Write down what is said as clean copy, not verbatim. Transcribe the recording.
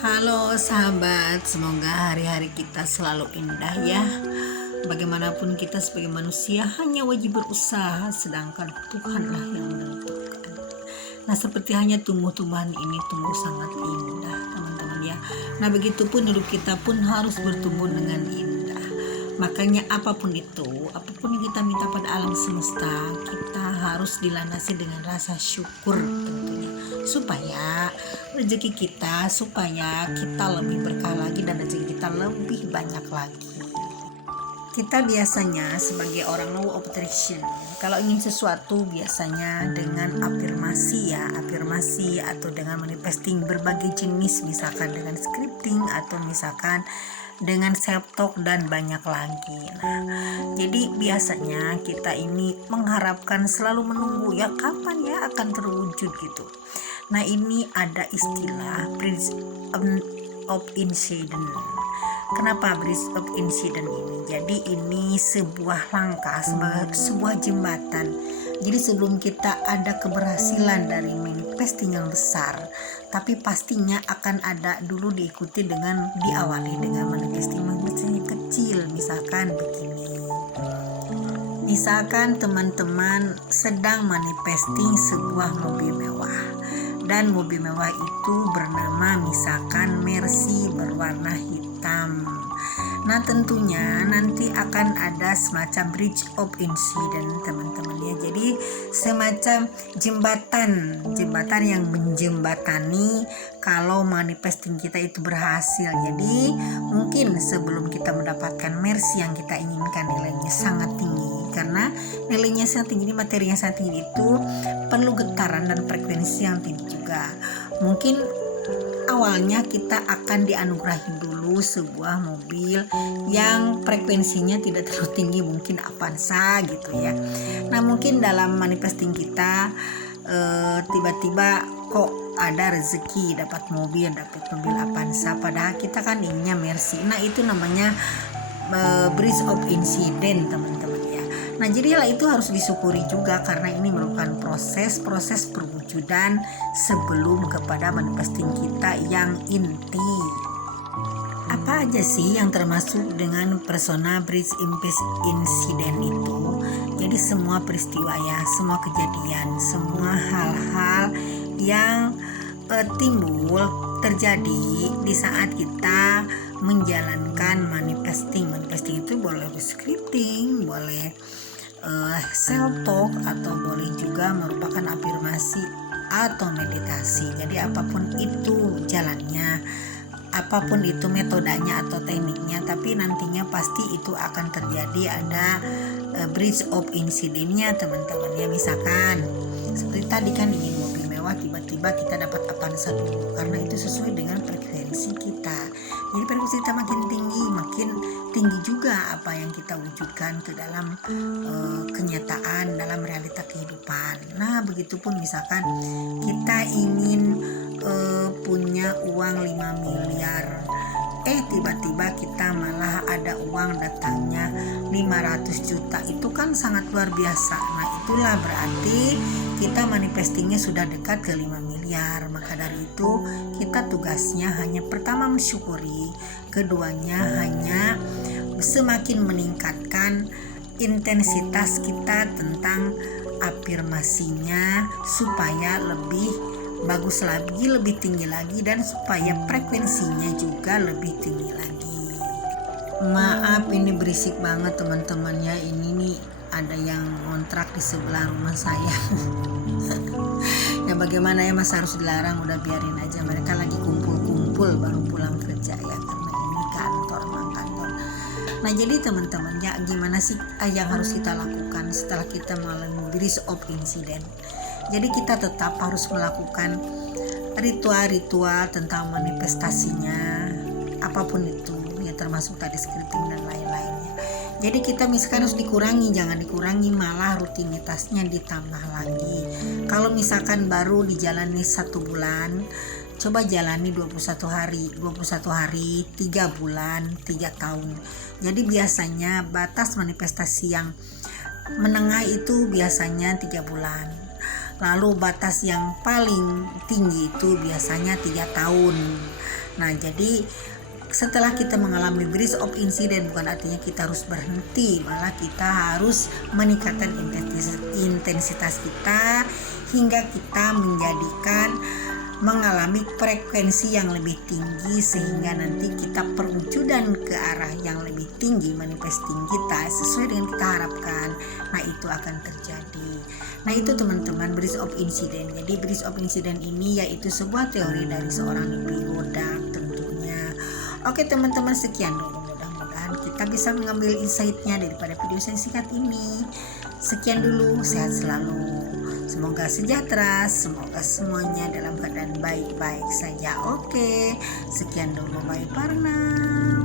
Halo sahabat, semoga hari-hari kita selalu indah ya. Bagaimanapun kita sebagai manusia hanya wajib berusaha, sedangkan Tuhanlah yang menentukan. Nah, seperti hanya tumbuh-tumbuhan ini tumbuh sangat indah teman-teman ya. Nah, begitupun hidup kita pun harus bertumbuh dengan indah. Makanya apapun yang kita minta pada alam semesta, kita harus dilandasi dengan rasa syukur tentunya. Supaya kita lebih berkah lagi dan rezeki kita lebih banyak lagi. Kita biasanya sebagai orang law of attraction, kalau ingin sesuatu biasanya dengan afirmasi atau dengan manifesting berbagai jenis, misalkan dengan scripting atau misalkan dengan self talk dan banyak lagi. Nah, jadi biasanya kita ini mengharapkan, selalu menunggu ya kapan ya akan terwujud gitu. Nah, ini ada istilah bridge of incident. Kenapa bridge of incident ini? Jadi ini sebuah langkah, sebuah jembatan. Jadi sebelum kita ada keberhasilan dari manifesting yang besar, tapi pastinya akan ada dulu diawali dengan manifesting yang kecil. Misalkan begini. Misalkan teman-teman sedang manifesting sebuah mobil mewah. Dan mobil mewah itu bernama misalkan Mercy berwarna hitam. Nah, tentunya nanti akan ada semacam bridge of incident teman-teman ya. Jadi semacam jembatan yang menjembatani kalau manifesting kita itu berhasil. Jadi mungkin sebelum kita mendapatkan Mercy yang kita inginkan nilainya sangat tinggi, karena nilainya sangat tinggi, materinya sangat tinggi, itu perlu getaran dan frekuensi yang tinggi juga. Mungkin awalnya kita akan dianugerahi dulu sebuah mobil yang frekuensinya tidak terlalu tinggi, mungkin Avanza gitu ya. Nah, mungkin dalam manifesting kita tiba-tiba kok ada rezeki dapat mobil Avanza, padahal kita kan inginnya Mercy. Nah, itu namanya bridge of incident teman-teman ya. Nah, jadilah itu harus disyukuri juga, karena ini merupakan proses perwujudan sebelum kepada manifesting kita yang inti. Apa aja sih yang termasuk dengan persona bridge incident itu? Jadi semua peristiwa ya, semua kejadian, semua hal-hal yang timbul terjadi di saat kita menjalankan manifesting itu boleh scripting, boleh self talk, atau boleh juga merupakan afirmasi atau meditasi. Jadi apapun itu jalannya, apapun itu metodenya atau tekniknya, tapi nantinya pasti itu akan terjadi ada bridge of incidentnya teman-teman ya. Misalkan seperti tadi kan ingin mobil mewah, tiba-tiba kita dapat Avanza dulu, karena itu sesuai dengan frekuensi kita. Jadi frekuensi kita makin tinggi juga apa yang kita wujudkan ke dalam kenyataan, dalam realita kehidupan. Nah, begitupun misalkan kita ingin punya uang 5 miliar, tiba-tiba kita malah ada uang datangnya 500 juta, itu kan sangat luar biasa. Nah, itulah berarti kita manifestingnya sudah dekat ke 5 miliar. Maka dari itu kita tugasnya hanya pertama mensyukuri, keduanya hanya semakin meningkatkan intensitas kita tentang afirmasinya supaya lebih bagus lagi, lebih tinggi lagi, dan supaya frekuensinya juga lebih tinggi lagi. Maaf ini berisik banget teman-temannya, ini nih ada yang ngontrak di sebelah rumah saya. Ya bagaimana ya, masa harus dilarang, udah biarin aja, mereka lagi kumpul-kumpul baru pulang kerja ya, karena ini kantor. Nah, jadi teman-teman ya, gimana sih yang harus kita lakukan setelah kita mengalami bridge of incident? Jadi kita tetap harus melakukan ritual-ritual tentang manifestasinya, apapun itu ya, termasuk tadi scripting dan lain-lainnya. Jadi kita misalkan harus dikurangi, jangan dikurangi, malah rutinitasnya ditambah lagi. Kalau misalkan baru dijalani 1 bulan, coba jalani 21 hari, 3 bulan, 3 tahun. Jadi biasanya batas manifestasi yang menengah itu biasanya 3 bulan. Lalu batas yang paling tinggi itu biasanya 3 tahun. Nah, jadi setelah kita mengalami bridge of incident bukan artinya kita harus berhenti, malah kita harus meningkatkan intensitas kita hingga kita mengalami frekuensi yang lebih tinggi, sehingga nanti kita perwujudan ke arah yang lebih tinggi, manifesting kita sesuai dengan kita harapkan. Nah, itu akan terjadi. Nah, itu teman-teman bridge of incident. Jadi bridge of incident ini yaitu sebuah teori dari seorang Neville Goddard tentunya. Oke teman-teman, sekian dulu, mudah-mudahan kita bisa mengambil insight-nya daripada video saya singkat ini. Sekian dulu, sehat selalu, semoga sejahtera, semoga semuanya dalam keadaan baik-baik saja. Oke, sekian dulu, bye for now.